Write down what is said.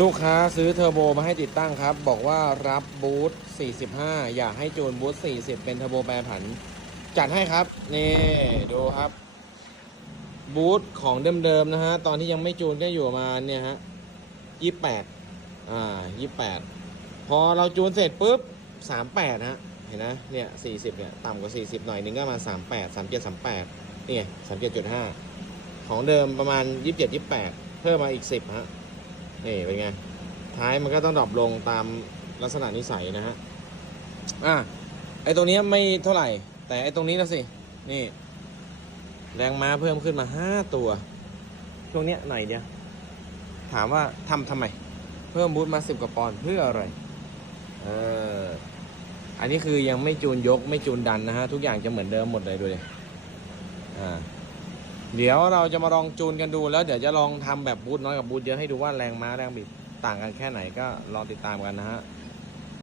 ลูกค้าซื้อเทอร์โบมาให้ติดตั้งครับ บอกว่ารับบูท45 อยากให้จูนบูท40 เป็นเทอร์โบแปรผัน จัดให้ครับ นี่ดูครับ บูทของเดิมๆนะฮะ ตอนที่ยังไม่จูนก็อยู่ประมาณเนี่ยฮะ28 อ่า 28 พอเราจูนเสร็จปุ๊บ 38 ฮะ เห็นนะ เนี่ย 40 เนี่ย ต่ำกว่า 40 หน่อยนึงก็มา 38 37 38นี่ไง37.5 ของเดิมประมาณ 27 28 เพิ่มมาอีก 10 ฮะ นี่เป็นไง ท้ายมันก็ต้องดรอปลงตามลักษณะนิสัยนะฮะ อะ ไอตัวเนี้ไม่เท่าไหร่ แต่ไอตรงนี้นะสิ นี่ แรงม้าเพิ่มขึ้นมาห้าตัวช่วงเนี้ยหน่อยเดียว ถามว่าทำทำไม เพิ่มบูทมาสิบกว่าปอนด์เพื่ออะไร เออ อันนี้คือยังไม่จูนยกไม่จูนดันนะฮะ ทุกอย่างจะเหมือนเดิมหมดเลยดูดิ อ่า เดี๋ยวเราจะมาลองจูนกันดูแล้วเดี๋ยวจะลองทำแบบบูทน้อยกับบูทเยอะให้ดูว่าแรงม้าแรงบิดต่างกันแค่ไหนก็ลองติดตามกันนะฮะ